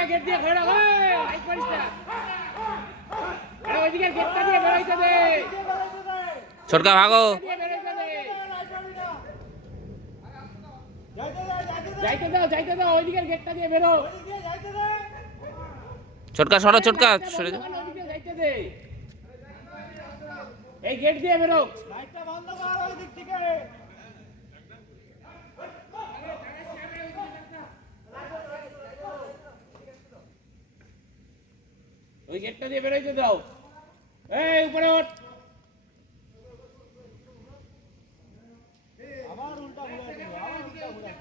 ওইদিকে গেট দিয়ে ঘোরা লাইট করিস না ওইদিকে গেটটা দিয়ে বেরোইতে দে ছোটকা ভাগো যাইতে দাও ওইদিকে গেটটা দিয়ে বেরো ছোটকা সরো ছোটকা সরে যাও যাইতে দে এই গেট দিয়ে বেরো লাইটটা বন্ধ কর ওই দিক থেকে ওই গেটটা দিয়ে বেরোইতে দাও এই উপরে ওঠ আবার উল্টা ঘুরে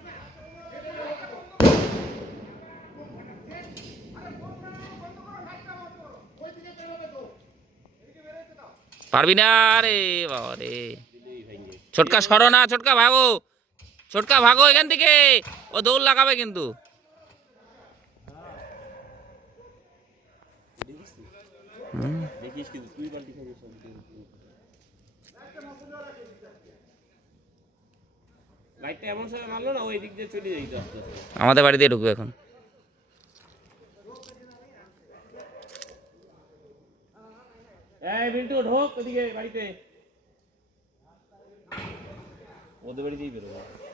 পারবি না রে বাবা রে ছোটকা সরো না ছোটকা ভাগো এখান থেকে ও দৌড় লাগাবে কিন্তু লাইটটা এমন সময় মারলো না ওই দিক দিয়ে চলে যাইতো আস্তে আস্তে আমাদের বাড়ি দিয়ে ঢুকবে এখন এই বিল্টু ঢোক ওদিকে বাড়িতে ওদের বাড়ি দিয়ে বেরোবো